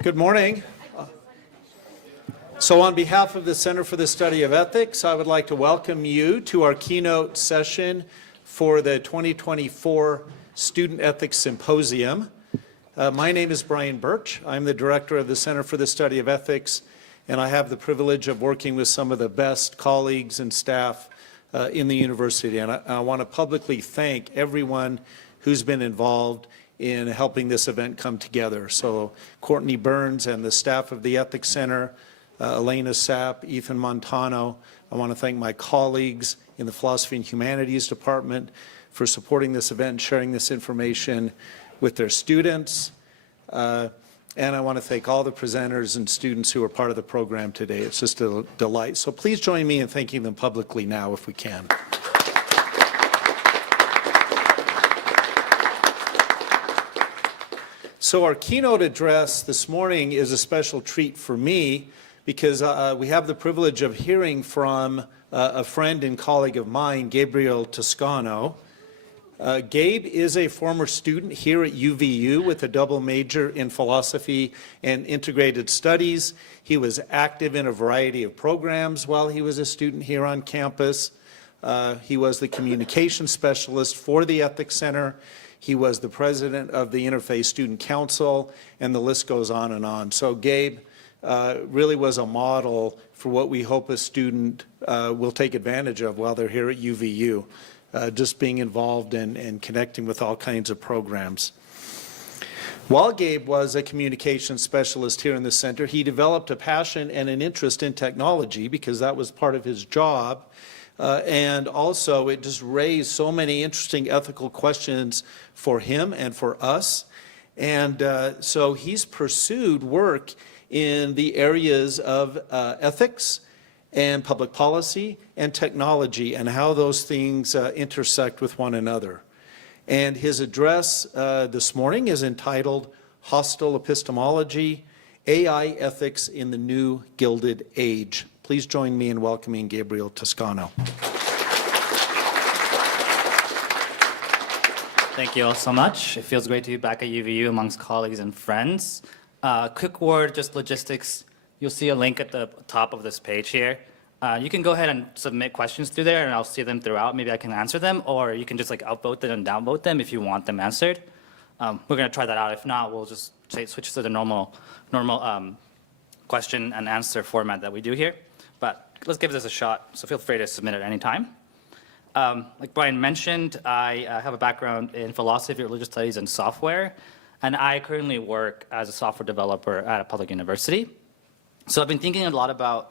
Good morning. So on behalf of the Center for the Study of Ethics, I would like to welcome you to our keynote session for the 2024 Student Ethics Symposium. My name is Brian Birch. I'm the director of the Center for the Study of Ethics, and I have the privilege of working with some of the best colleagues and staff in the university. And I want to publicly thank everyone who's been involved in helping this event come together. So Courtney Burns and the staff of the Ethics Center, Elena Sapp, Ethan Montano. I want to thank my colleagues in the Philosophy and Humanities Department for supporting this event and sharing this information with their students. And I want to thank all the presenters and students who are part of the program today. It's just a delight. So please join me in thanking them publicly now if we can. So our keynote address this morning is a special treat for me because we have the privilege of hearing from a friend and colleague of mine, Gabriel Toscano. Gabe is a former student here at UVU with a double major in philosophy and integrated studies. He was active in a variety of programs while he was a student here on campus. He was the communication specialist for the Ethics Center. He was the president of the Interfaith Student Council, and the list goes on and on. So Gabe really was a model for what we hope a student will take advantage of while they're here at UVU, just being involved and connecting with all kinds of programs. While Gabe was a communication specialist here in the center, he developed a passion and an interest in technology because that was part of his job. And also, it just raised so many interesting ethical questions for him and for us. And so he's pursued work in the areas of ethics and public policy and technology and how those things intersect with one another. And his address this morning is entitled Hostile Epistemology, AI Ethics in the New Gilded Age. Please join me in welcoming Gabriel Toscano. Thank you all so much. It feels great to be back at UVU amongst colleagues and friends. Quick word, just logistics. You'll see a link at the top of this page here. You can go ahead and submit questions through there and I'll see them throughout. Maybe I can answer them, or you can just like upvote them and downvote them if you want them answered. We're gonna try that out. If not, we'll just switch to the normal question and answer format that we do here. But let's give this a shot, so feel free to submit at any time. Like Brian mentioned, I have a background in philosophy, religious studies, and software, and I currently work as a software developer at a public university. So I've been thinking a lot about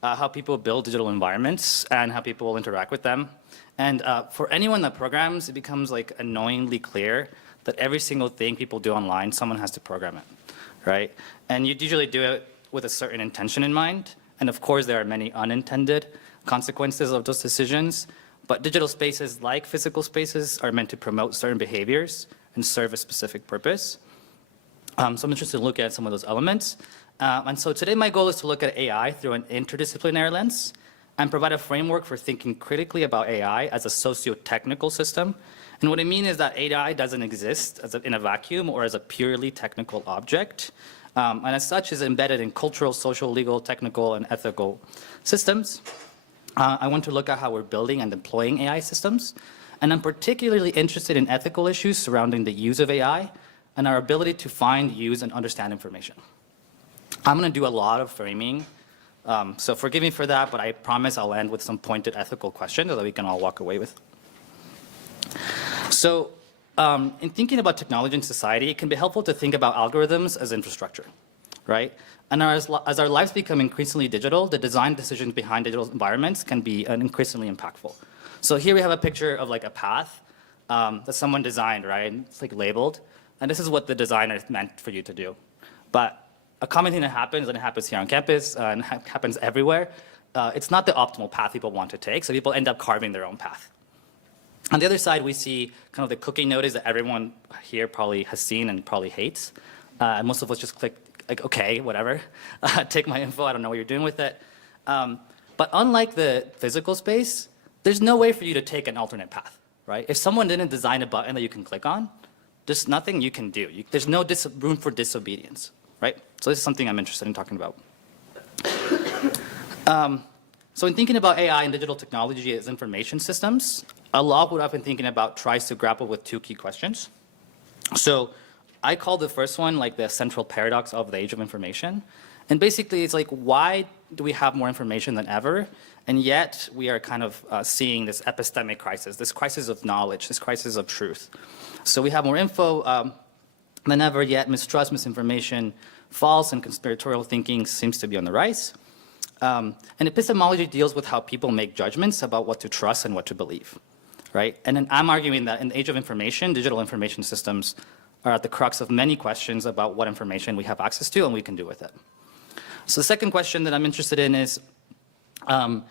how people build digital environments and how people will interact with them. And for anyone that programs, it becomes like annoyingly clear that every single thing people do online, someone has to program it, right? And you usually do it with a certain intention in mind. And of course, there are many unintended consequences of those decisions. But digital spaces, like physical spaces, are meant to promote certain behaviors and serve a specific purpose. So I'm interested to look at some of those elements. And so today my goal is to look at AI through an interdisciplinary lens and provide a framework for thinking critically about AI as a socio-technical system. And what I mean is that AI doesn't exist in a vacuum or as a purely technical object. And as such is embedded in cultural, social, legal, technical, and ethical systems. I want to look at how we're building and deploying AI systems. And I'm particularly interested in ethical issues surrounding the use of AI and our ability to find, use, and understand information. I'm going to do a lot of framing, so forgive me for that, but I promise I'll end with some pointed ethical questions that we can all walk away with. So, in thinking about technology and society, it can be helpful to think about algorithms as infrastructure, right? And as our lives become increasingly digital, the design decisions behind digital environments can be increasingly impactful. So here we have a picture of like a path that someone designed, right? It's like labeled, and this is what the designer meant for you to do. But a common thing that happens, and it happens here on campus, and happens everywhere, it's not the optimal path people want to take, so people end up carving their own path. On the other side, we see kind of the cookie notice that everyone here probably has seen and probably hates. And most of us just click, like, okay, whatever. Take my info, I don't know what you're doing with it. But unlike the physical space, there's no way for you to take an alternate path, right? If someone didn't design a button that you can click on, there's nothing you can do. There's no room for disobedience. right? So this is something I'm interested in talking about. So in thinking about AI and digital technology as information systems, a lot of what I've been thinking about tries to grapple with two key questions. So I call the first one like the central paradox of the age of information. And basically it's like, why do we have more information than ever? And yet we are kind of seeing this epistemic crisis, this crisis of knowledge, this crisis of truth. So we have more info than ever, yet mistrust, misinformation, false and conspiratorial thinking seems to be on the rise. And epistemology deals with how people make judgments about what to trust and what to believe, right? And then I'm arguing that in the age of information, digital information systems are at the crux of many questions about what information we have access to and we can do with it. So the second question that I'm interested in is, I'm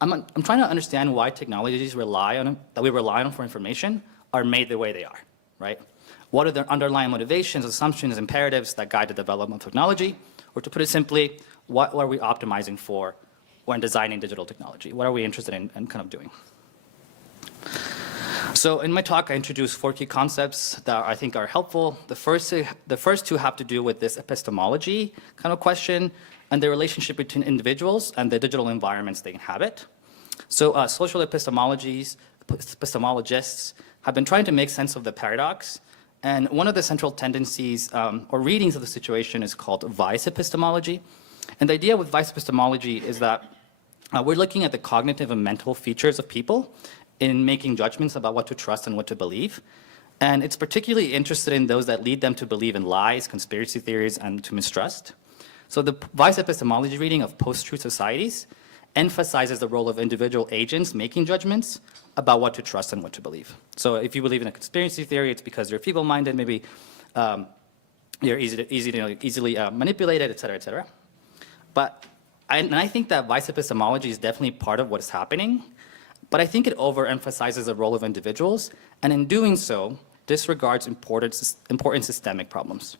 trying to understand why technologies that we rely on for information are made the way they are, right? What are the underlying motivations, assumptions, imperatives that guide the development of technology? Or to put it simply, what are we optimizing for when designing digital technology? What are we interested in kind of doing? So in my talk, I introduced 4 key concepts that I think are helpful. The first two have to do with this epistemology kind of question and the relationship between individuals and the digital environments they inhabit. So social epistemologists have been trying to make sense of the paradox. And one of the central tendencies or readings of the situation is called vice epistemology. And the idea with vice epistemology is that we're looking at the cognitive and mental features of people in making judgments about what to trust and what to believe. And it's particularly interested in those that lead them to believe in lies, conspiracy theories, and to mistrust. So the vice epistemology reading of post-truth societies emphasizes the role of individual agents making judgments about what to trust and what to believe. So if you believe in a conspiracy theory, it's because you're feeble-minded, maybe you're easily manipulated, et cetera, et cetera. But I think that vice epistemology is definitely part of what is happening, but I think it overemphasizes the role of individuals, and in doing so, disregards important systemic problems.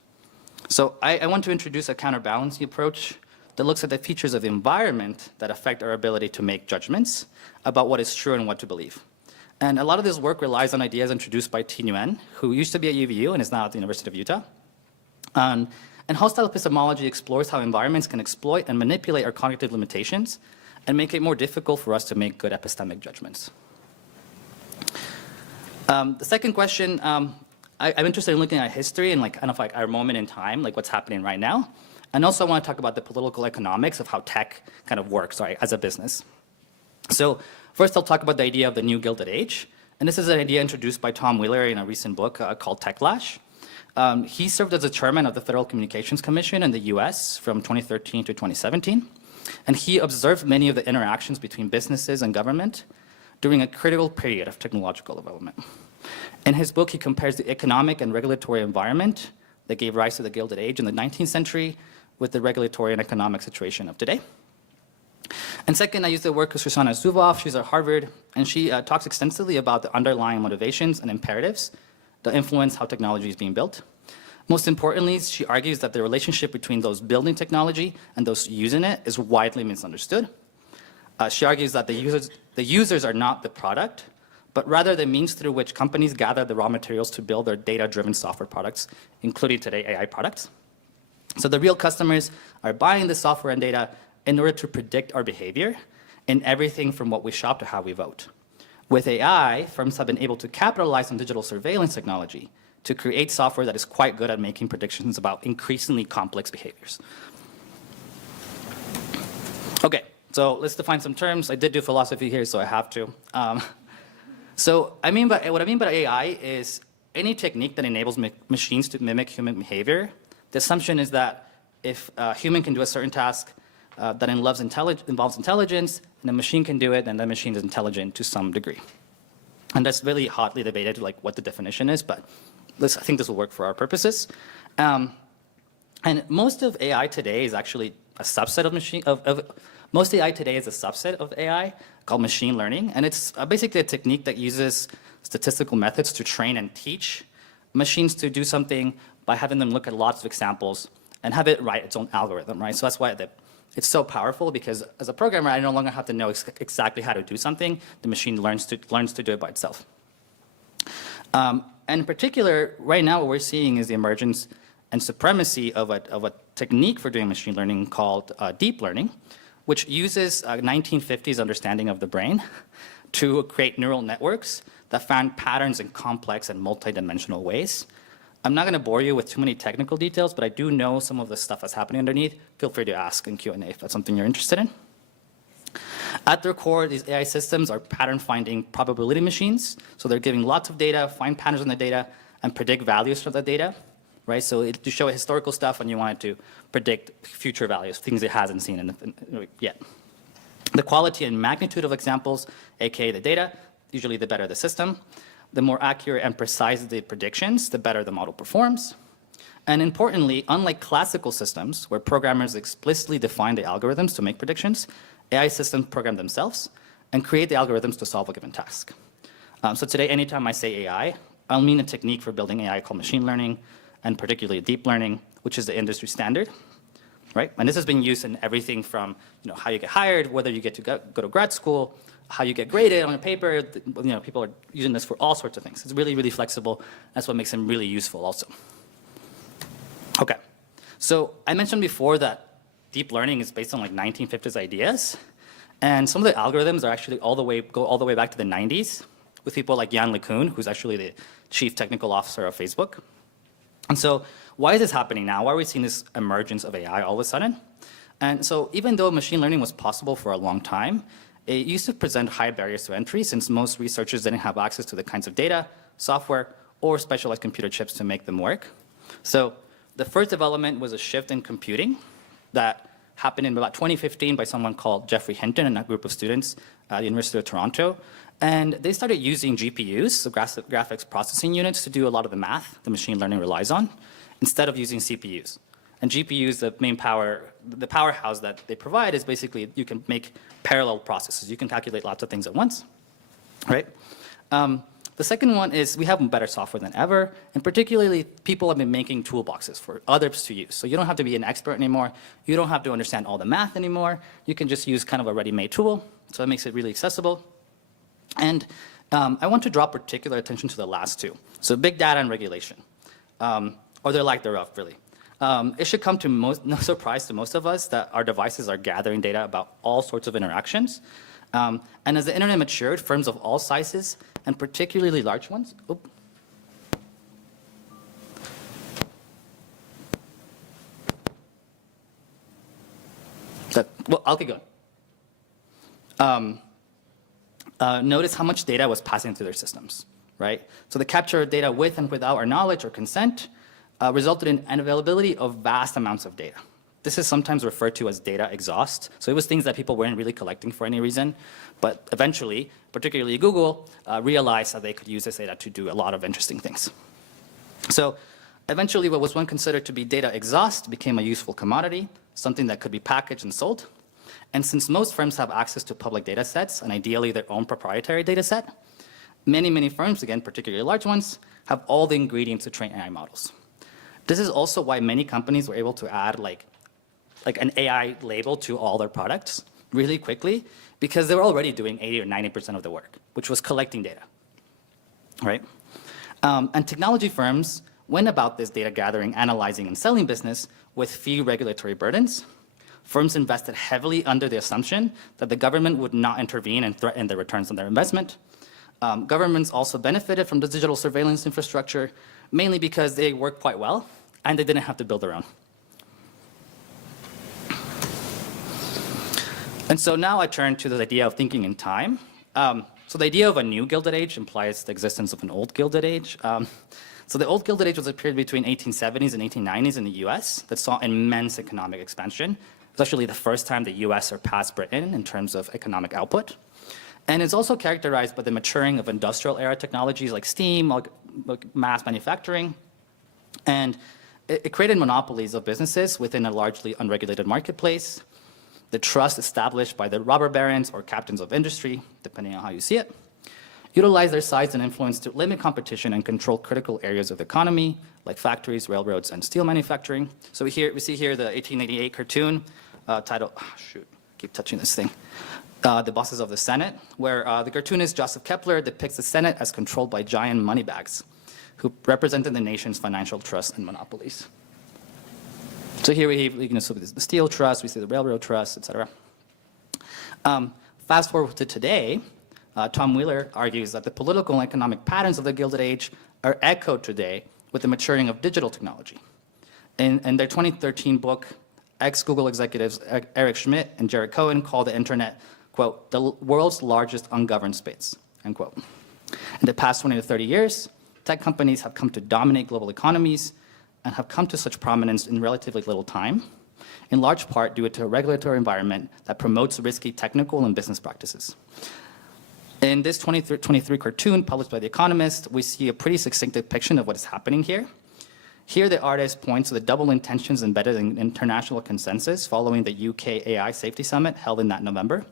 So I want to introduce a counterbalancing approach that looks at the features of the environment that affect our ability to make judgments about what is true and what to believe. And a lot of this work relies on ideas introduced by Thi Nguyen, who used to be at UVU and is now at the University of Utah. And hostile epistemology explores how environments can exploit and manipulate our cognitive limitations and make it more difficult for us to make good epistemic judgments. The second question, I'm interested in looking at history and kind of our moment in time, like what's happening right now. And also I want to talk about the political economics of how tech kind of works, as a business. So first I'll talk about the idea of the new Gilded Age. And this is an idea introduced by Tom Wheeler in a recent book called Techlash. He served as the chairman of the Federal Communications Commission in the US from 2013 to 2017. And he observed many of the interactions between businesses and government during a critical period of technological development. In his book, he compares the economic and regulatory environment that gave rise to the Gilded Age in the 19th century with the regulatory and economic situation of today. And second, I use the work of Shoshana Zuboff. She's at Harvard, and she talks extensively about the underlying motivations and imperatives that influence how technology is being built. Most importantly, she argues that the relationship between those building technology and those using it is widely misunderstood. She argues that the users are not the product, but rather the means through which companies gather the raw materials to build their data-driven software products, including today AI products. So the real customers are buying the software and data in order to predict our behavior in everything from what we shop to how we vote. With AI, firms have been able to capitalize on digital surveillance technology to create software that is quite good at making predictions about increasingly complex behaviors. Okay, so let's define some terms. I did do philosophy here, so I have to. What I mean by AI is any technique that enables machines to mimic human behavior. The assumption is that if a human can do a certain task that involves intelligence, and a machine can do it, then the machine is intelligent to some degree. And that's really hotly debated, what the definition is, but I think this will work for our purposes. And most of AI today is actually a subset of most AI today is a subset of AI called machine learning, and it's basically a technique that uses statistical methods to train and teach machines to do something by having them look at lots of examples and have it write its own algorithm, right? So that's why it's so powerful, because as a programmer, I no longer have to know exactly how to do something. The machine learns to do it by itself. And in particular, right now what we're seeing is the emergence and supremacy of a technique for doing machine learning called deep learning, which uses 1950s understanding of the brain to create neural networks that find patterns in complex and multidimensional ways. I'm not going to bore you with too many technical details, but I do know some of the stuff that's happening underneath. Feel free to ask in Q&A if that's something you're interested in. At their core, these AI systems are pattern-finding probability machines. So they're giving lots of data, find patterns in the data, and predict values from the data, right? So to show historical stuff, and you want it to predict future values, things it hasn't seen yet. The quality and magnitude of examples, aka the data, usually the better the system. The more accurate and precise the predictions, the better the model performs. And importantly, unlike classical systems, where programmers explicitly define the algorithms to make predictions, AI systems program themselves and create the algorithms to solve a given task. So today, anytime I say AI, I'll mean a technique for building AI called machine learning, and particularly deep learning, which is the industry standard, right? And this has been used in everything from how you get hired, whether you get to go to grad school, how you get graded on a paper. People are using this for all sorts of things. It's really, really flexible. That's what makes them really useful also. Okay, so I mentioned before that deep learning is based on 1950s ideas, and some of the algorithms are actually go all the way back to the 90s with people like Jan LeCun, who's actually the chief technical officer of Facebook. And so why is this happening now? Why are we seeing this emergence of AI all of a sudden? And so even though machine learning was possible for a long time, it used to present high barriers to entry since most researchers didn't have access to the kinds of data, software, or specialized computer chips to make them work. So the first development was a shift in computing that happened in about 2015 by someone called Jeffrey Hinton and a group of students at the University of Toronto. And they started using GPUs, so graphics processing units, to do a lot of the math the machine learning relies on, instead of using CPUs. And GPUs, the powerhouse that they provide is basically you can make parallel processes. You can calculate lots of things at once, right? The second one is we have better software than ever, and particularly people have been making toolboxes for others to use. So you don't have to be an expert anymore. You don't have to understand all the math anymore. You can just use kind of a ready-made tool, so that makes it really accessible. And I want to draw particular attention to the last two. So big data and regulation, or their lack thereof, really. It should come to no surprise to most of us that our devices are gathering data about all sorts of interactions. And as the internet matured, firms of all sizes, and particularly large ones, I'll keep going. Notice how much data was passing through their systems, right? So the capture of data with and without our knowledge or consent resulted in unavailability of vast amounts of data. This is sometimes referred to as data exhaust. So it was things that people weren't really collecting for any reason, but eventually, particularly Google, realized that they could use this data to do a lot of interesting things. So eventually, what was once considered to be data exhaust became a useful commodity, something that could be packaged and sold. And since most firms have access to public data sets, and ideally their own proprietary data set, many, many firms, again, particularly large ones, have all the ingredients to train AI models. This is also why many companies were able to add like an AI label to all their products really quickly, because they were already doing 80 or 90% of the work, which was collecting data, right? And technology firms went about this data gathering, analyzing, and selling business with few regulatory burdens. Firms invested heavily under the assumption that the government would not intervene and threaten the returns on their investment. Governments also benefited from the digital surveillance infrastructure, mainly because they worked quite well, and they didn't have to build their own. And so now I turn to the idea of thinking in time. So the idea of a new Gilded Age implies the existence of an old Gilded Age. So the old Gilded Age was a period between 1870s and 1890s in the US that saw immense economic expansion. It was actually the first time the US surpassed Britain in terms of economic output. And it's also characterized by the maturing of industrial era technologies like steam, like mass manufacturing. And it created monopolies of businesses within a largely unregulated marketplace. The trust established by the robber barons or captains of industry, depending on how you see it, utilized their size and influence to limit competition and control critical areas of the economy, like factories, railroads, and steel manufacturing. So we see here the 1888 cartoon titled, keep touching this thing, The Bosses of the Senate, where the cartoonist Joseph Kepler depicts the Senate as controlled by giant moneybags who represented the nation's financial trusts and monopolies. So here so the steel trust, we see the railroad trust, et cetera. Fast forward to today, Tom Wheeler argues that the political and economic patterns of the Gilded Age are echoed today with the maturing of digital technology. In their 2013 book, ex-Google executives Eric Schmidt and Jared Cohen call the internet, quote, the world's largest ungoverned space, end quote. In the past 20 to 30 years, tech companies have come to dominate global economies and have come to such prominence in relatively little time, in large part due to a regulatory environment that promotes risky technical and business practices. In this 2023 cartoon published by The Economist, we see a pretty succinct depiction of what is happening here. Here, the artist points to the double intentions embedded in international consensus following the UK AI Safety Summit held in that November.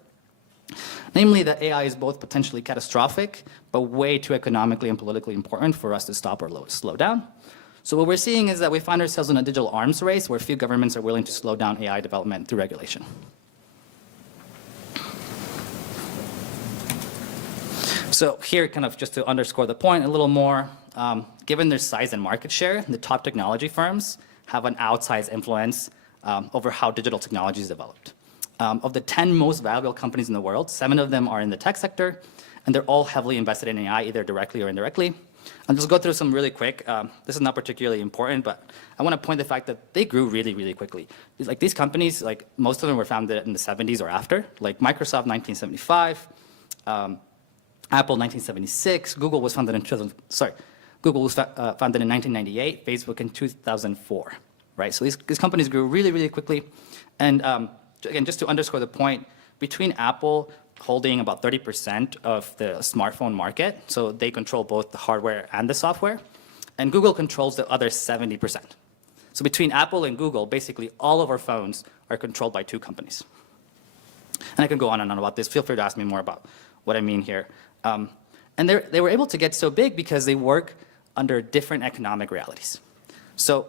Namely, that AI is both potentially catastrophic, but way too economically and politically important for us to stop or slow down. So what we're seeing is that we find ourselves in a digital arms race where few governments are willing to slow down AI development through regulation. So here, kind of just to underscore the point a little more, given their size and market share, the top technology firms have an outsized influence over how digital technology is developed. Of the 10 most valuable companies in the world, 7 of them are in the tech sector, and they're all heavily invested in AI, either directly or indirectly. I'll just go through some really quick. This is not particularly important, but I want to point the fact that they grew really, really quickly. Like these companies, like most of them were founded in the 70s or after, like Microsoft 1975, Apple 1976, Google was founded in Google was founded in 1998, Facebook in 2004, right? So these companies grew really, really quickly. And again, just to underscore the point, between Apple holding about 30% of the smartphone market, so they control both the hardware and the software, and Google controls the other 70%. So between Apple and Google, basically all of our phones are controlled by 2 companies. And I can go on and on about this. Feel free to ask me more about what I mean here. And they were able to get so big because they work under different economic realities. So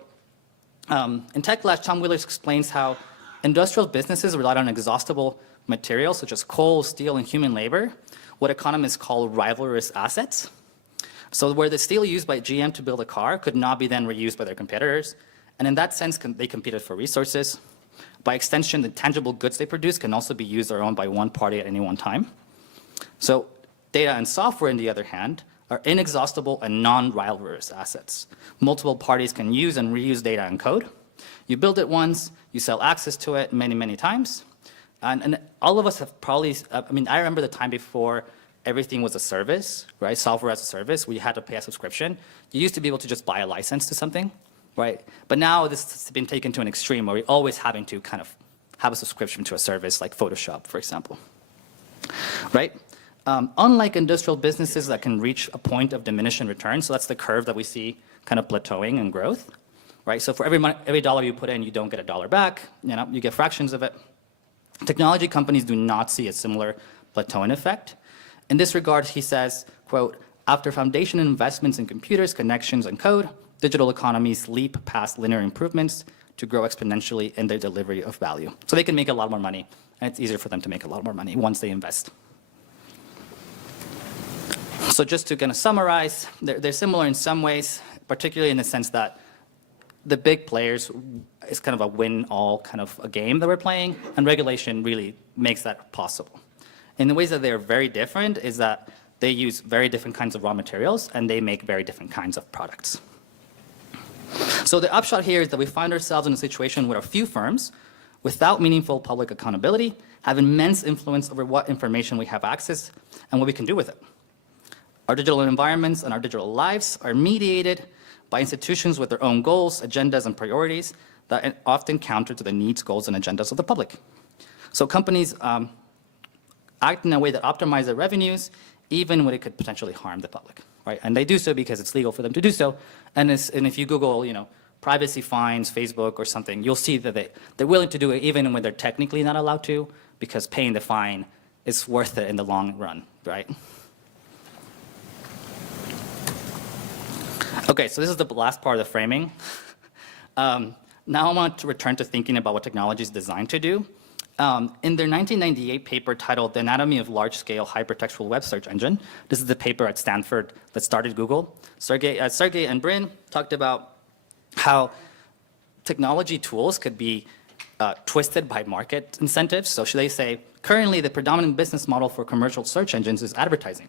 in Tech Flash, Tom Wheeler explains how industrial businesses relied on exhaustible materials such as coal, steel, and human labor, what economists call rivalrous assets. So where the steel used by GM to build a car could not be then reused by their competitors. And in that sense, they competed for resources. By extension, the tangible goods they produce can also be used or owned by one party at any one time. So data and software, on the other hand, are inexhaustible and non-rivalrous assets. Multiple parties can use and reuse data and code. You build it once, you sell access to it many, many times. And all of us have probably, I remember the time before everything was a service, right? Software as a service, where you had to pay a subscription. You used to be able to just buy a license to something, right? But now this has been taken to an extreme where we're always having to kind of have a subscription to a service like Photoshop, for example, right? Unlike industrial businesses that can reach a point of diminishing return, so that's the curve that we see kind of plateauing in growth, right? So for every dollar you put in, you don't get a dollar back, you get fractions of it. Technology companies do not see a similar plateauing effect. In this regard, he says, quote, after foundation investments in computers, connections, and code, digital economies leap past linear improvements to grow exponentially in their delivery of value. So they can make a lot more money, and it's easier for them to make a lot more money once they invest. So just to kind of summarize, they're similar in some ways, particularly in the sense that the big players is kind of a win-all kind of a game that we're playing, and regulation really makes that possible. In the ways that they're very different is that they use very different kinds of raw materials, and they make very different kinds of products. So the upshot here is that we find ourselves in a situation where a few firms, without meaningful public accountability, have immense influence over what information we have access and what we can do with it. Our digital environments and our digital lives are mediated by institutions with their own goals, agendas, and priorities that often counter to the needs, goals, and agendas of the public. So companies act in a way that optimize their revenues, even when it could potentially harm the public, right? And they do so because it's legal for them to do so. And if you Google, privacy fines, Facebook, or something, you'll see that they're willing to do it even when they're technically not allowed to, because paying the fine is worth it in the long run, right? Okay, so this is the last part of the framing. Now I want to return to thinking about what technology is designed to do. In their 1998 paper titled The Anatomy of Large-Scale Hypertextual Web Search Engine, this is the paper at Stanford that started Google, Sergey and Brin talked about how technology tools could be twisted by market incentives. So should they say, currently the predominant business model for commercial search engines is advertising.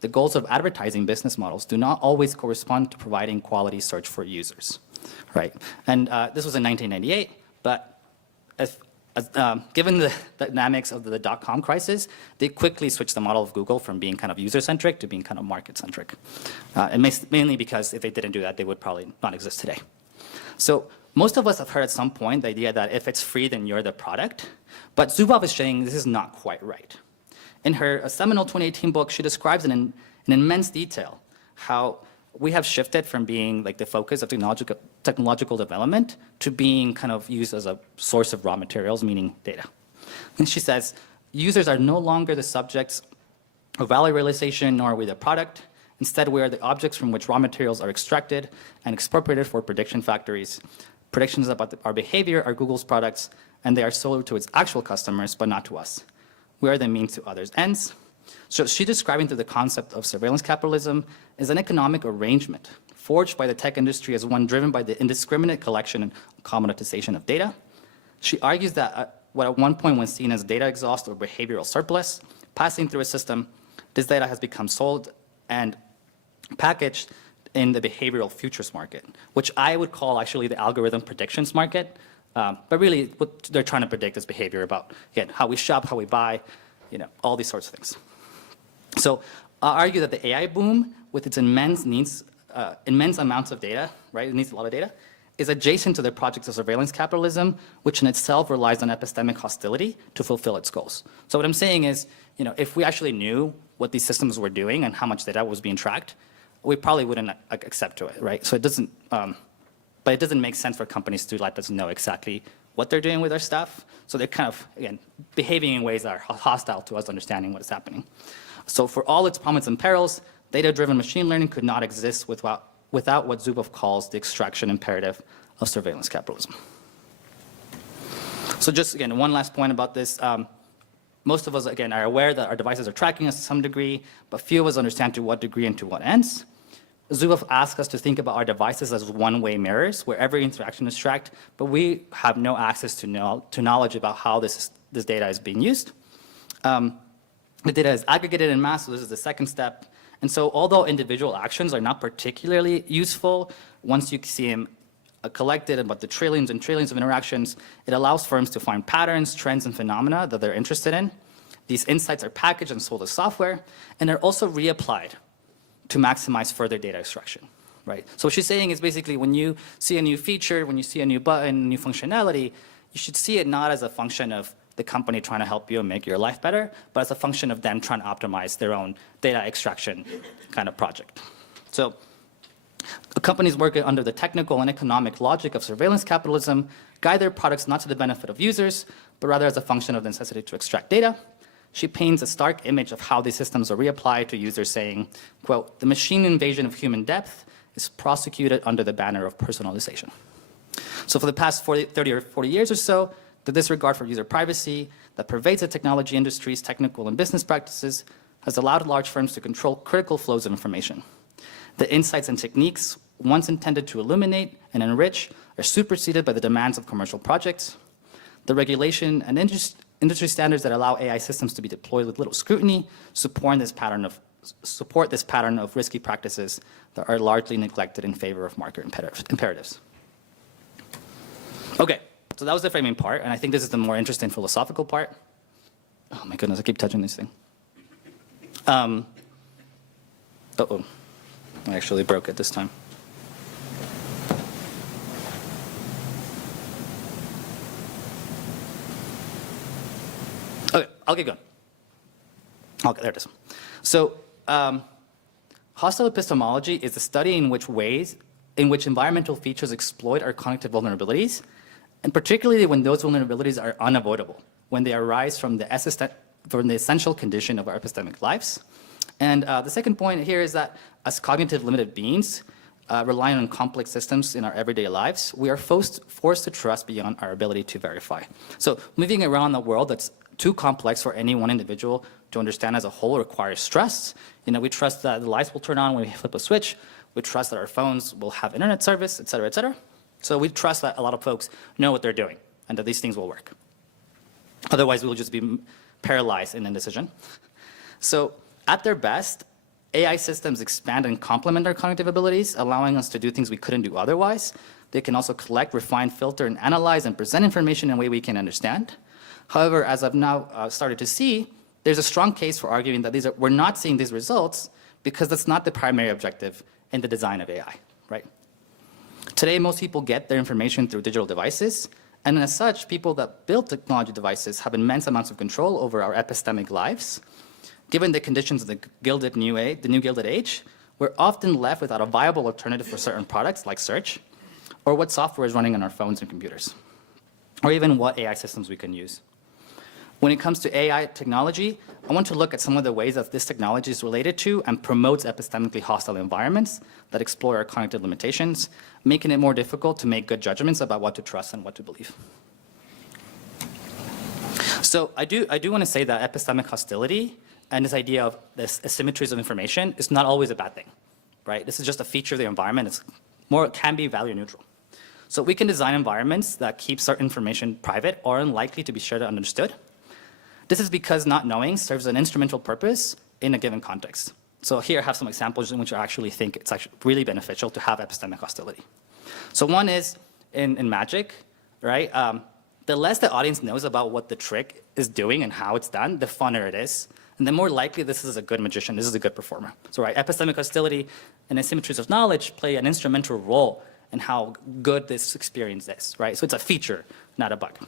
The goals of advertising business models do not always correspond to providing quality search for users, right? And this was in 1998, but given the dynamics of the dot-com crisis, they quickly switched the model of Google from being kind of user-centric to being kind of market-centric. And mainly because if they didn't do that, they would probably not exist today. So most of us have heard at some point the idea that if it's free, then you're the product. But Zuboff is saying this is not quite right. In her seminal 2018 book, she describes in immense detail how we have shifted from being like the focus of technological development to being kind of used as a source of raw materials, meaning data. And she says, users are no longer the subjects of value realization, nor are we the product. Instead, we are the objects from which raw materials are extracted and expropriated for prediction factories. Predictions about our behavior are Google's products, and they are sold to its actual customers, but not to us. We are the means to others' ends. So she's describing the concept of surveillance capitalism as an economic arrangement forged by the tech industry as one driven by the indiscriminate collection and commoditization of data. She argues that what at one point was seen as data exhaust or behavioral surplus, passing through a system, this data has become sold and packaged in the behavioral futures market, which I would call actually the algorithm predictions market. But really, what they're trying to predict is behavior about, again, how we shop, how we buy, all these sorts of things. So I argue that the AI boom, with its immense amounts of data, right, it needs a lot of data, is adjacent to the projects of surveillance capitalism, which in itself relies on epistemic hostility to fulfill its goals. So what I'm saying is, if we actually knew what these systems were doing and how much data was being tracked, we probably wouldn't accept to it, right? So it doesn't, but it doesn't make sense for companies to let us know exactly what they're doing with their stuff. So they're kind of, again, behaving in ways that are hostile to us understanding what is happening. So for all its promise and perils, data-driven machine learning could not exist without what Zuboff calls the extraction imperative of surveillance capitalism. So just, again, one last point about this. Most of us, again, are aware that our devices are tracking us to some degree, but few of us understand to what degree and to what ends. Zuboff asks us to think about our devices as one-way mirrors, where every interaction is tracked, but we have no access to knowledge about how this data is being used. The data is aggregated in mass, so this is the second step. And so although individual actions are not particularly useful, once you see them collected about the trillions and trillions of interactions, it allows firms to find patterns, trends, and phenomena that they're interested in. These insights are packaged and sold as software, and they're also reapplied to maximize further data extraction, right? So what she's saying is basically when you see a new feature, when you see a new button, new functionality, you should see it not as a function of the company trying to help you and make your life better, but as a function of them trying to optimize their own data extraction kind of project. So companies working under the technical and economic logic of surveillance capitalism guide their products not to the benefit of users, but rather as a function of the necessity to extract data. She paints a stark image of how these systems are reapplied to users saying, quote, the machine invasion of human depth is prosecuted under the banner of personalization. So for the past 30 or 40 years or so, the disregard for user privacy that pervades the technology industry's technical and business practices has allowed large firms to control critical flows of information. The insights and techniques once intended to illuminate and enrich are superseded by the demands of commercial projects. The regulation and industry standards that allow AI systems to be deployed with little scrutiny support this pattern of risky practices that are largely neglected in favor of market imperatives. Okay, so that was the framing part, and I think this is the more interesting philosophical part. Oh my goodness, I keep touching this thing. Uh-oh, I actually broke it this time. Okay, I'll get going. Okay, there it is. So, hostile epistemology is the study in which environmental features exploit our cognitive vulnerabilities, and particularly when those vulnerabilities are unavoidable, when they arise from the essential condition of our epistemic lives. And the second point here is that as cognitive limited beings, relying on complex systems in our everyday lives, we are forced to trust beyond our ability to verify. So moving around a world that's too complex for any one individual to understand as a whole requires trust. We trust that the lights will turn on when we flip a switch. We trust that our phones will have internet service, et cetera, et cetera. So we trust that a lot of folks know what they're doing and that these things will work. Otherwise, we'll just be paralyzed in indecision. So at their best, AI systems expand and complement our cognitive abilities, allowing us to do things we couldn't do otherwise. They can also collect, refine, filter, and analyze and present information in a way we can understand. However, as I've now started to see, there's a strong case for arguing that we're not seeing these results because that's not the primary objective in the design of AI, right? Today, most people get their information through digital devices, and as such, people that build technology devices have immense amounts of control over our epistemic lives. Given the conditions of the new Gilded Age, we're often left without a viable alternative for certain products like search, or what software is running on our phones and computers, or even what AI systems we can use. When it comes to AI technology, I want to look at some of the ways that this technology is related to and promotes epistemically hostile environments that explore our cognitive limitations, making it more difficult to make good judgments about what to trust and what to believe. So I do want to say that epistemic hostility and this idea of this asymmetries of information is not always a bad thing, right? This is just a feature of the environment. It can be value neutral. So we can design environments that keep certain information private or unlikely to be shared and understood. This is because not knowing serves an instrumental purpose in a given context. So here I have some examples in which I actually think it's actually really beneficial to have epistemic hostility. So one is in magic, right? The less the audience knows about what the trick is doing and how it's done, the funner it is. And the more likely this is a good magician, this is a good performer. So right, epistemic hostility and asymmetries of knowledge play an instrumental role in how good this experience is, right? So it's a feature, not a bug.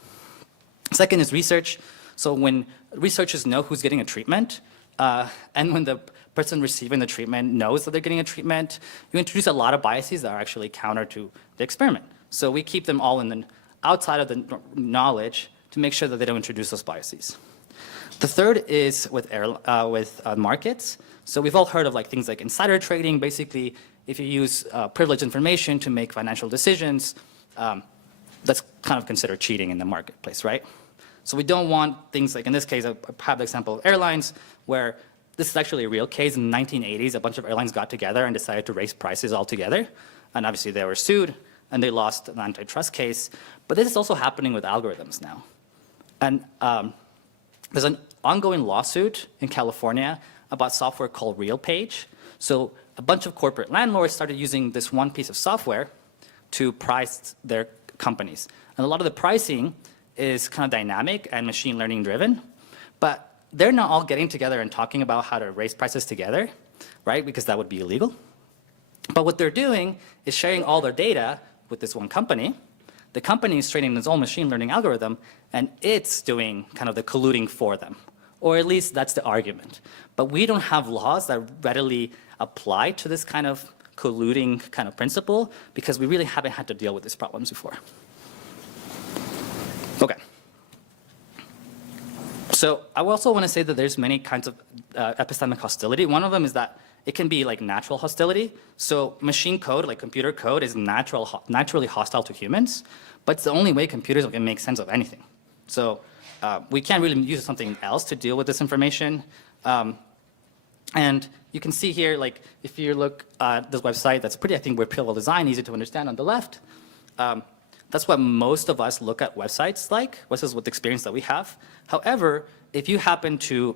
Second is research. So when researchers know who's getting a treatment, and when the person receiving the treatment knows that they're getting a treatment, you introduce a lot of biases that are actually counter to the experiment. So we keep them all outside of the knowledge to make sure that they don't introduce those biases. The third is with markets. So we've all heard of things like insider trading. Basically, if you use privileged information to make financial decisions, that's kind of considered cheating in the marketplace, right? So we don't want things like, in this case, I have the example of airlines, where this is actually a real case. In the 1980s, a bunch of airlines got together and decided to raise prices altogether. And obviously, they were sued, and they lost an antitrust case. But this is also happening with algorithms now. And there's an ongoing lawsuit in California about software called RealPage. So a bunch of corporate landlords started using this one piece of software to price their companies. And a lot of the pricing is kind of dynamic and machine learning driven, but they're not all getting together and talking about how to raise prices together, right? Because that would be illegal. But what they're doing is sharing all their data with this one company. The company is training its own machine learning algorithm, and it's doing kind of the colluding for them. Or at least that's the argument. But we don't have laws that readily apply to this kind of colluding kind of principle because we really haven't had to deal with these problems before. Okay. So I also want to say that there's many kinds of epistemic hostility. One of them is that it can be like natural hostility. So machine code, like computer code, is naturally hostile to humans, but it's the only way computers can make sense of anything. So we can't really use something else to deal with this information. And you can see here, like if you look at this website, that's pretty, I think, repeatable design, easy to understand on the left. That's what most of us look at websites like. This is what the experience that we have. However, if you happen to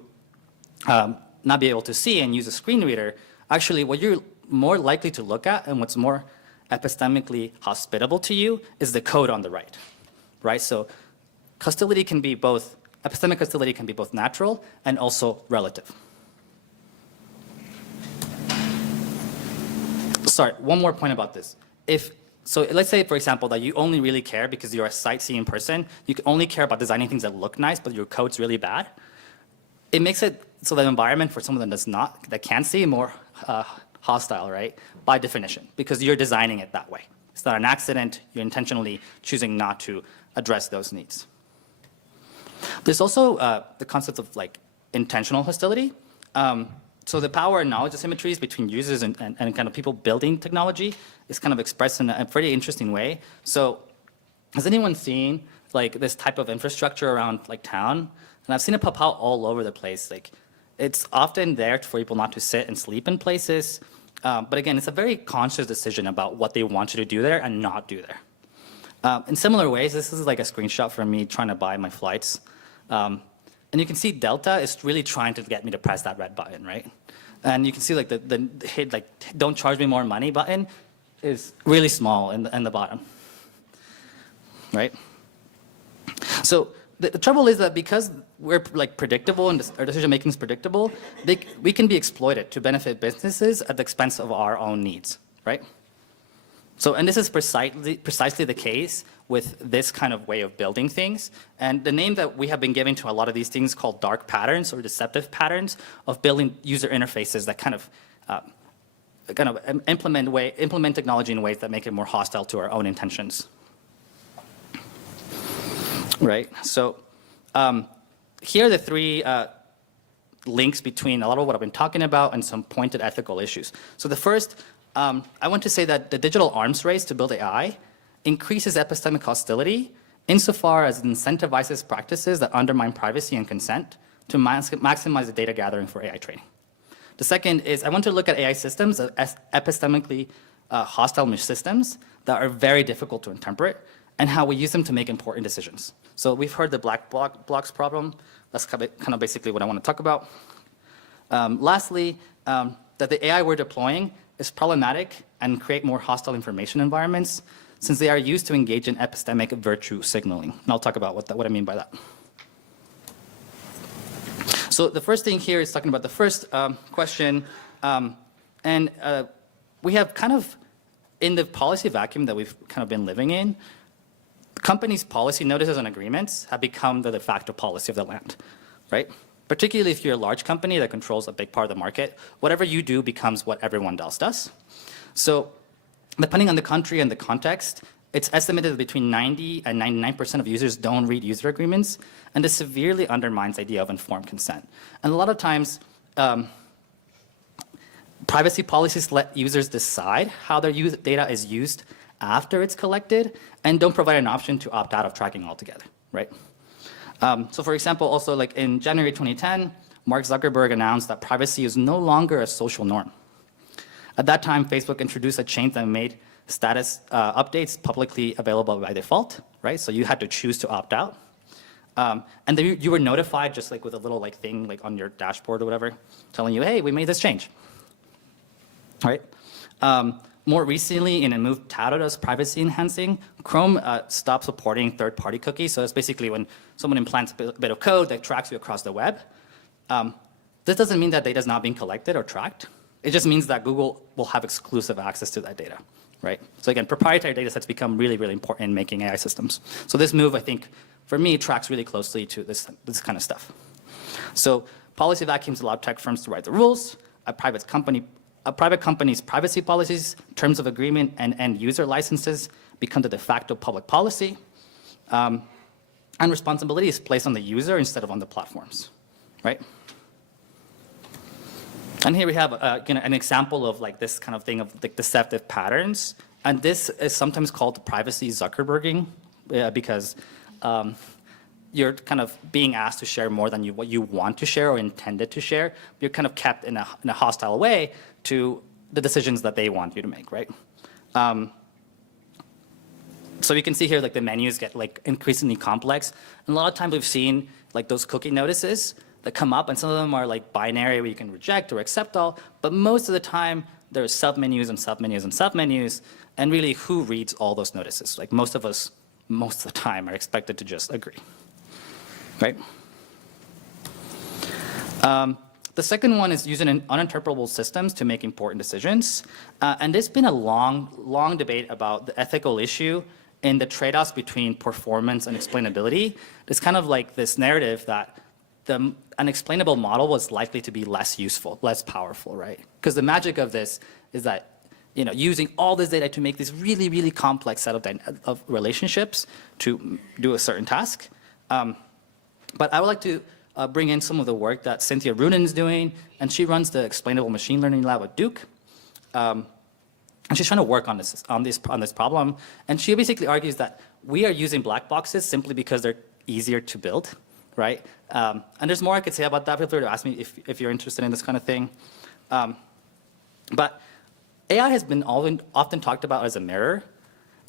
not be able to see and use a screen reader, actually what you're more likely to look at and what's more epistemically hospitable to you is the code on the right? So hostility can be both, epistemic hostility can be both natural and also relative. Sorry, one more point about this. So let's say, for example, that you only really care because you're a sightseeing person. You can only care about designing things that look nice, but your code's really bad. It makes it so the environment for someone that can't see more hostile, right? By definition, because you're designing it that way. It's not an accident. You're intentionally choosing not to address those needs. There's also the concept of like intentional hostility. So the power and knowledge asymmetries between users and kind of people building technology is kind of expressed in a pretty interesting way. So has anyone seen like this type of infrastructure around like town? And I've seen it pop out all over the place. Like it's often there for people not to sit and sleep in places. But again, it's a very conscious decision about what they want you to do there and not do there. In similar ways, this is like a screenshot from me trying to buy my flights. And you can see Delta is really trying to get me to press that red button, right? And you can see like the hit, like, don't charge me more money button is really small in the bottom, right? So the trouble is that because we're like predictable and our decision making is predictable, we can be exploited to benefit businesses at the expense of our own needs, right? So, and this is precisely the case with this kind of way of building things. And the name that we have been giving to a lot of these things called dark patterns or deceptive patterns of building user interfaces that kind of implement technology in ways that make it more hostile to our own intentions. Right. So here are the three links between a lot of what I've been talking about and some pointed ethical issues. So the first, I want to say that the digital arms race to build AI increases epistemic hostility insofar as it incentivizes practices that undermine privacy and consent to maximize the data gathering for AI training. The second is I want to look at AI systems as epistemically hostile systems that are very difficult to interpret and how we use them to make important decisions. So we've heard the black blocks problem. That's kind of basically what I want to talk about. Lastly, that the AI we're deploying is problematic and create more hostile information environments since they are used to engage in epistemic virtue signaling. And I'll talk about what I mean by that. So the first thing here is talking about the first question. We have kind of, in the policy vacuum that we've kind of been living in, companies' policy notices and agreements have become the de facto policy of the land, right? Particularly if you're a large company that controls a big part of the market, whatever you do becomes what everyone else does. So depending on the country and the context, it's estimated that between 90 and 99% of users don't read user agreements, and this severely undermines the idea of informed consent. And a lot of times, privacy policies let users decide how their data is used after it's collected and don't provide an option to opt out of tracking altogether, right? So for example, also like in January 2010, Mark Zuckerberg announced that privacy is no longer a social norm. At that time, Facebook introduced a change that made status updates publicly available by default, right? So you had to choose to opt out. And then you were notified just like with a little like thing like on your dashboard or whatever, telling you, hey, we made this change, right? More recently, in a move touted as privacy enhancing, Chrome stopped supporting third-party cookies. So it's basically when someone implants a bit of code that tracks you across the web. This doesn't mean that data is not being collected or tracked. It just means that Google will have exclusive access to that data, right? So again, proprietary data sets become really, really important in making AI systems. So this move, I think, for me, tracks really closely to this kind of stuff. So policy vacuums allow tech firms to write the rules. A private company's privacy policies, terms of agreement, and end user licenses become the de facto public policy. And responsibility is placed on the user instead of on the platforms, right? And here we have an example of like this kind of thing of like deceptive patterns. And this is sometimes called privacy Zuckerberging because you're kind of being asked to share more than what you want to share or intended to share. You're kind of kept in a hostile way to the decisions that they want you to make, right? So you can see here like the menus get like increasingly complex. And a lot of times we've seen like those cookie notices that come up, and some of them are like binary where you can reject or accept all, but most of the time there's submenus and submenus and submenus, and really who reads all those notices? Like most of us, most of the time, are expected to just agree, right? The second one is using uninterpretable systems to make important decisions. And there's been a long debate about the ethical issue in the trade-offs between performance and explainability. It's kind of like this narrative that the unexplainable model was likely to be less useful, less powerful, right? Because the magic of this is that using all this data to make this really, really complex set of relationships to do a certain task. But I would like to bring in some of the work that Cynthia Runin is doing, and she runs the Explainable Machine Learning Lab at Duke. And she's trying to work on this problem. And she basically argues that we are using black boxes simply because they're easier to build, right? And there's more I could say about that. Feel free to ask me if you're interested in this kind of thing. But AI has been often talked about as a mirror.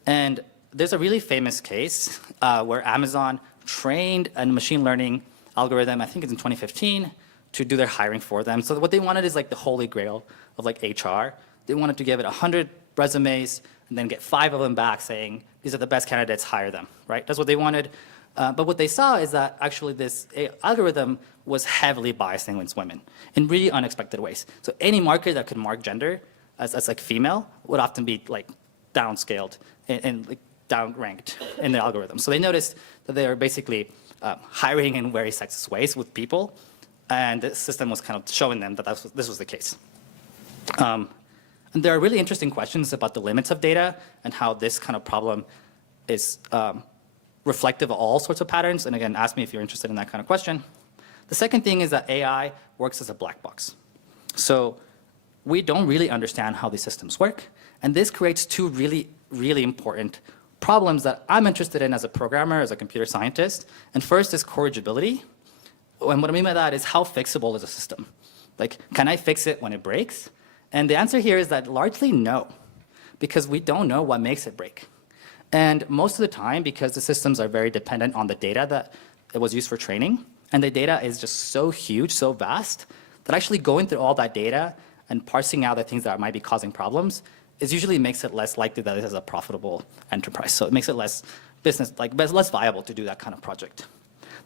And there's a really famous case where Amazon trained a machine learning algorithm, I think it's in 2015, to do their hiring for them. So what they wanted is like the holy grail of like HR. They wanted to give it 100 resumes and then get 5 of them back saying, these are the best candidates, hire them, right? That's what they wanted. But what they saw is that actually this algorithm was heavily biasing against women in really unexpected ways. So any marker that could mark gender as like female would often be like downscaled and like downranked in the algorithm. So they noticed that they were basically hiring in very sexist ways with people, and the system was kind of showing them that this was the case. And there are really interesting questions about the limits of data and how this kind of problem is reflective of all sorts of patterns. And again, ask me if you're interested in that kind of question. The second thing is that AI works as a black box. So we don't really understand how these systems work. And this creates 2 really, really important problems that I'm interested in as a programmer, as a computer scientist. And first is corrigibility. And what I mean by that is how fixable is a system? Like, can I fix it when it breaks? And the answer here is that largely no, because we don't know what makes it break. And most of the time, because the systems are very dependent on the data that it was used for training, and the data is just so huge, so vast, that actually going through all that data and parsing out the things that might be causing problems is usually makes it less likely that it is a profitable enterprise. So it makes it less less viable to do that kind of project.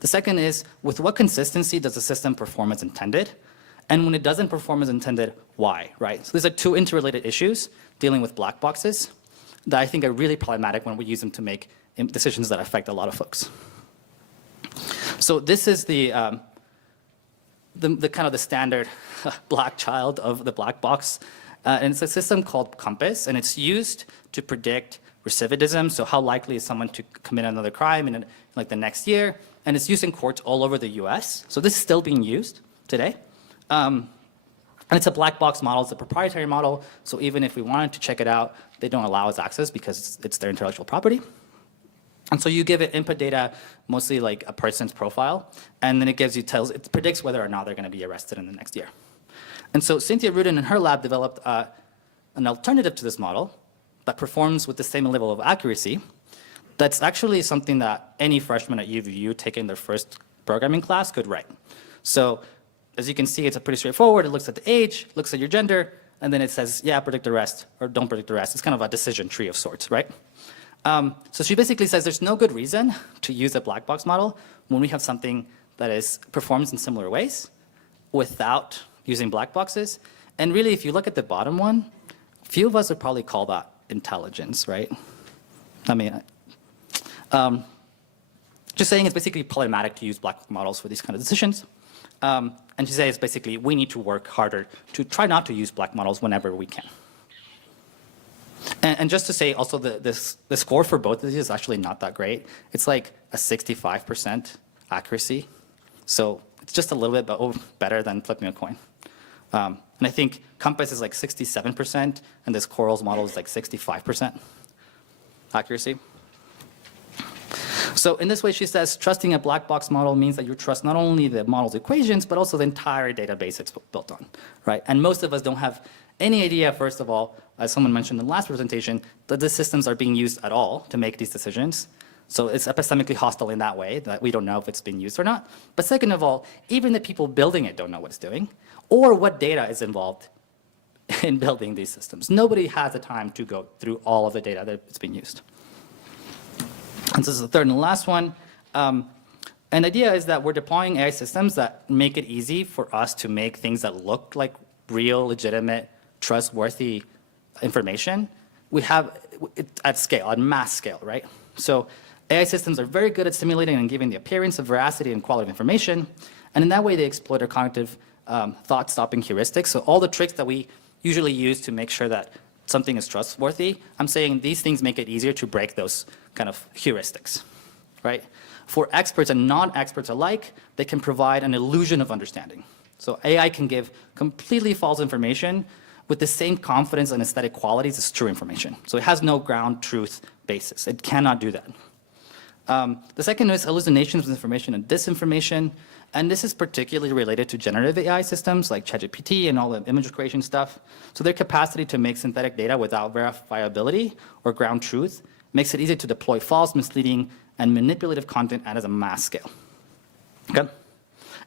The second is, with what consistency does the system perform as intended? And when it doesn't perform as intended, why, right? So these are 2 interrelated issues dealing with black boxes that I think are really problematic when we use them to make decisions that affect a lot of folks. So this is the kind of the standard black child of the black box. And it's a system called COMPASS, and it's used to predict recidivism, so how likely is someone to commit another crime in like the next year. And it's used in courts all over the US. So this is still being used today. And it's a black box model, it's a proprietary model, so even if we wanted to check it out, they don't allow us access because it's their intellectual property. And so you give it input data, mostly like a person's profile, and then it it predicts whether or not they're gonna be arrested in the next year. And so Cynthia Rudin in her lab developed an alternative to this model that performs with the same level of accuracy. That's actually something that any freshman at UVU taking their first programming class could write. So as you can see, it's pretty straightforward. It looks at the age, looks at your gender, and then it says, yeah, predict arrest, or don't predict arrest. It's kind of a decision tree of sorts, right? So she basically says there's no good reason to use a black box model when we have something that performs in similar ways without using black boxes. And really, if you look at the bottom one, few of us would probably call that intelligence, right? I mean, just saying it's basically problematic to use black box models for these kind of decisions. And she says basically we need to work harder to try not to use black models whenever we can. And just to say also the score for both of these is actually not that great. It's like a 65% accuracy. So it's just a little bit better than flipping a coin. And I think COMPASS is like 67%, and this Coral's model is like 65% accuracy. So in this way, she says, trusting a black box model means that you trust not only the model's equations, but also the entire database it's built on, right? And most of us don't have any idea, first of all, as someone mentioned in the last presentation, that the systems are being used at all to make these decisions. So it's epistemically hostile in that way, that we don't know if it's being used or not. But second of all, even the people building it don't know what it's doing, or what data is involved in building these systems. Nobody has the time to go through all of the data that's being used. And this is the third and last one. And the idea is that we're deploying AI systems that make it easy for us to make things that look like real, legitimate, trustworthy information. We have it at scale, at mass scale, right? So AI systems are very good at simulating and giving the appearance of veracity and quality of information. And in that way, they exploit our cognitive thought-stopping heuristics. So all the tricks that we usually use to make sure that something is trustworthy, I'm saying these things make it easier to break those kind of heuristics, right? For experts and non-experts alike, they can provide an illusion of understanding. So AI can give completely false information with the same confidence and aesthetic qualities as true information. So it has no ground truth basis. It cannot do that. The second is hallucinations with information and disinformation. And this is particularly related to generative AI systems like ChatGPT and all the image creation stuff. So their capacity to make synthetic data without verifiability or ground truth makes it easy to deploy false, misleading, and manipulative content at a mass scale. Okay?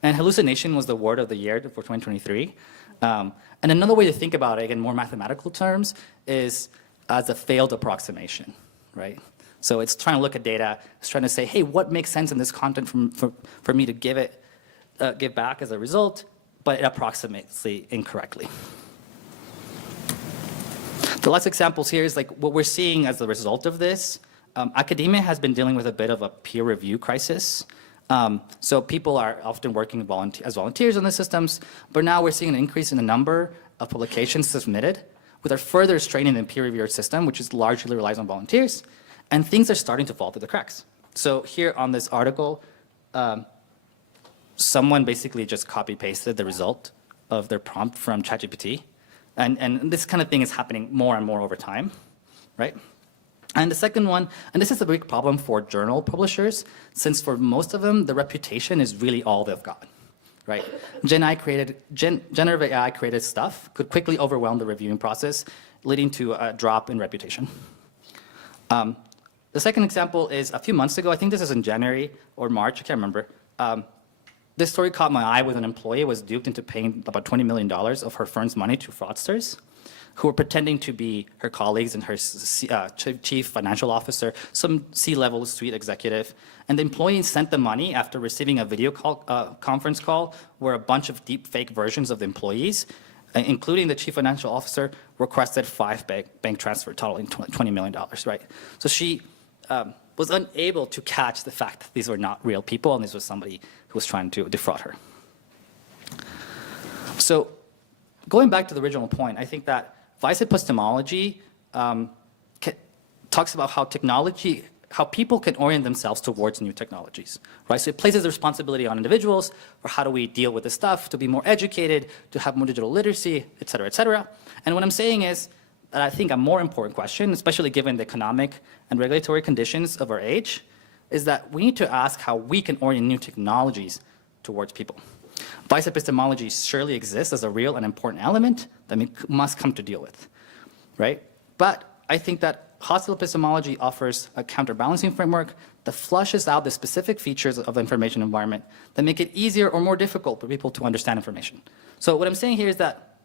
And hallucination was the word of the year for 2023. And another way to think about it, in more mathematical terms, is as a failed approximation, right? So it's trying to look at data, it's trying to say, hey, what makes sense in this content for me to give back as a result, but it approximates incorrectly. The last examples here is like what we're seeing as a result of this. Academia has been dealing with a bit of a peer review crisis. So people are often working as volunteers on the systems, but now we're seeing an increase in the number of publications submitted, with a further strain in the peer reviewer system, which is largely relies on volunteers, and things are starting to fall through the cracks. So here on this article, someone basically just copy-pasted the result of their prompt from ChatGPT. And this kind of thing is happening more and more over time, right? And the second one, and this is a big problem for journal publishers, since for most of them, the reputation is really all they've got, right? Generative AI created stuff could quickly overwhelm the reviewing process, leading to a drop in reputation. The second example is a few months ago, I think this is in January or March, I can't remember. This story caught my eye with an employee who was duped into paying about $20 million of her firm's money to fraudsters who were pretending to be her colleagues and her chief financial officer, some C-level suite executive. And the employee sent the money after receiving a video conference call where a bunch of deep fake versions of the employees, including the chief financial officer, requested 5 bank transfers totaling $20 million, right? So she was unable to catch the fact that these were not real people and this was somebody who was trying to defraud her. So going back to the original point, I think that Vice Epistemology talks about how people can orient themselves towards new technologies, right? So it places the responsibility on individuals for how do we deal with this stuff, to be more educated, to have more digital literacy, et cetera, et cetera. And what I'm saying is that I think a more important question, especially given the economic and regulatory conditions of our age, is that we need to ask how we can orient new technologies towards people. Vice epistemology surely exists as a real and important element that we must come to deal with, right? But I think that hostile epistemology offers a counterbalancing framework that flushes out the specific features of the information environment that make it easier or more difficult for people to understand information. So what I'm saying here is that,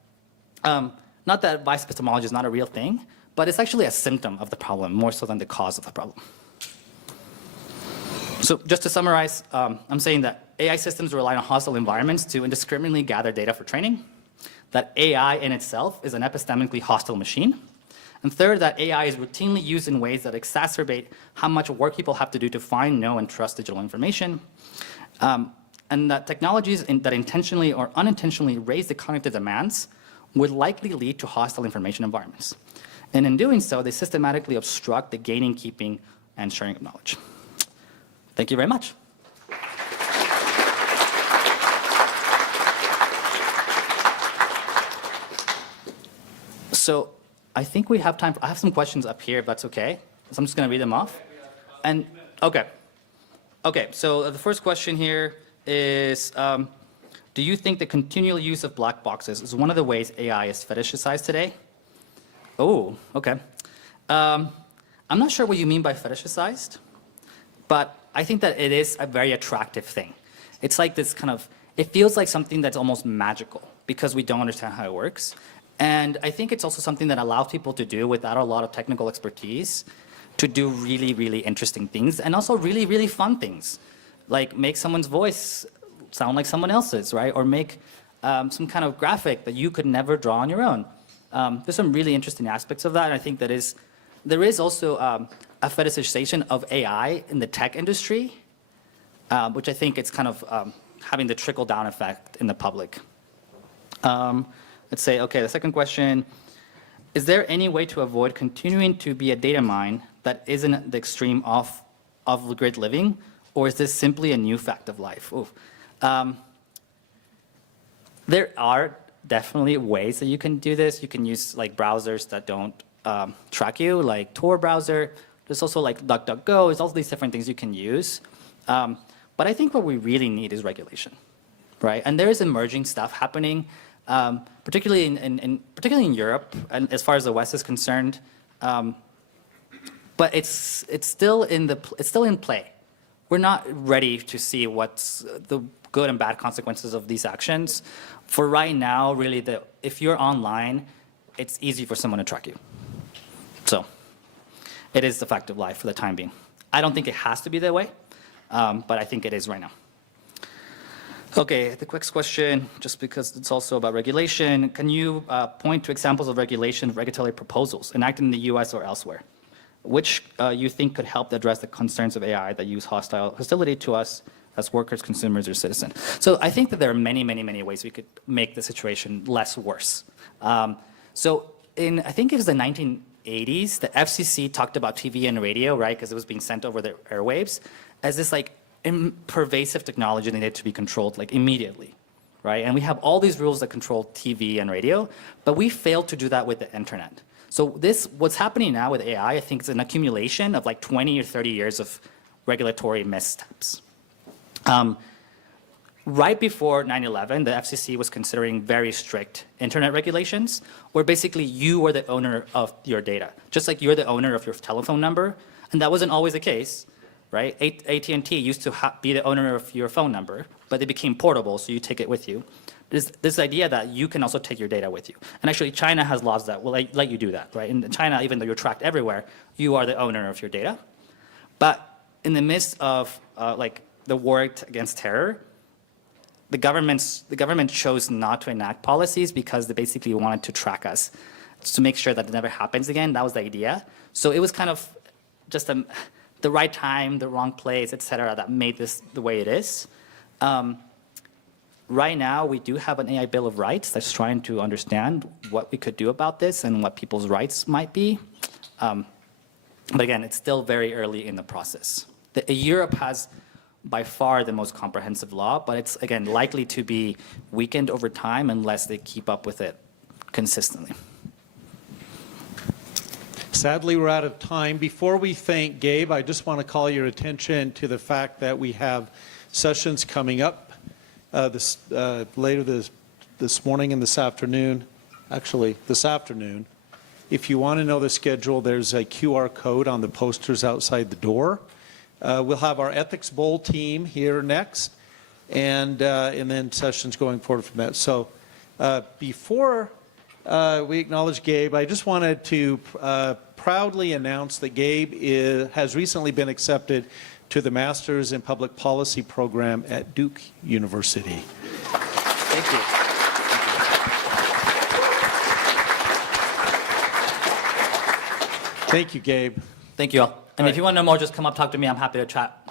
not that vice epistemology is not a real thing, but it's actually a symptom of the problem more so than the cause of the problem. So just to summarize, I'm saying that AI systems rely on hostile environments to indiscriminately gather data for training, that AI in itself is an epistemically hostile machine, and third, that AI is routinely used in ways that exacerbate how much work people have to do to find, know, and trust digital information, and that technologies that intentionally or unintentionally raise the cognitive demands would likely lead to hostile information environments. And in doing so, they systematically obstruct the gaining, keeping, and sharing of knowledge. Thank you very much. So I think we have time. I have some questions up here, if that's okay. So I'm just going to read them off. And okay. Okay, so the first question here is, do you think the continual use of black boxes is one of the ways AI is fetishized today? Oh, okay. I'm not sure what you mean by fetishized, but I think that it is a very attractive thing. It's like this kind of, it feels like something that's almost magical because we don't understand how it works. And I think it's also something that allows people to do without a lot of technical expertise to do really, really interesting things and also really, really fun things, like make someone's voice sound like someone else's, right? Or make some kind of graphic that you could never draw on your own. There's some really interesting aspects of that. And I think that there is also a fetishization of AI in the tech industry, which I think it's kind of having the trickle-down effect in the public. Let's say, okay, the second question, is there any way to avoid continuing to be a data mine that isn't the extreme of grid living, or is this simply a new fact of life? There are definitely ways that you can do this. You can use like browsers that don't track you, like Tor browser. There's also like DuckDuckGo. There's all these different things you can use. But I think what we really need is regulation, right? And there is emerging stuff happening, particularly in Europe, and as far as the West is concerned. but it's still in play. We're not ready to see what's the good and bad consequences of these actions. For right now, really, if you're online, it's easy for someone to track you. So it is the fact of life for the time being. I don't think it has to be that way, but I think it is right now. Okay, the quick question, just because it's also about regulation, can you point to examples of regulatory proposals enacted in the US or elsewhere, which you think could help address the concerns of AI that use hostility to us as workers, consumers, or citizens? So I think that there are many, many, many ways we could make the situation less worse. So I think it was the 1980s, the FCC talked about TV and radio, right, because it was being sent over the airwaves, as this like pervasive technology that needed to be controlled like immediately, right? And we have all these rules that control TV and radio, but we failed to do that with the internet. So what's happening now with AI, I think is an accumulation of like 20 or 30 years of regulatory missteps. Right before 9/11, the FCC was considering very strict internet regulations, where basically you are the owner of your data, just like you're the owner of your telephone number, and that wasn't always the case, right? AT&T used to be the owner of your phone number, but they became portable, so you take it with you. There's this idea that you can also take your data with you. And actually, China has laws that will let you do that, right? In China, even though you're tracked everywhere, you are the owner of your data. But in the midst of like the war against terror, the government chose not to enact policies because they basically wanted to track us to make sure that it never happens again. That was the idea. So it was kind of just the right time, the wrong place, et cetera, that made this the way it is. Right now, we do have an AI Bill of Rights that's trying to understand what we could do about this and what people's rights might be. But again, it's still very early in the process. Europe has by far the most comprehensive law, but it's, again, likely to be weakened over time unless they keep up with it consistently. Sadly, we're out of time. Before we thank Gabe, I just want to call your attention to the fact that we have sessions coming up later this morning and this afternoon. Actually, this afternoon. If you want to know the schedule, there's a QR code on the posters outside the door. We'll have our Ethics Bowl team here next, and then sessions going forward from that. So before we acknowledge Gabe, I just wanted to proudly announce that Gabe has recently been accepted to the Masters in Public Policy program at Duke University. Thank you. Thank you, Gabe. Thank you all. And if you want to know more, just come up, talk to me. I'm happy to chat.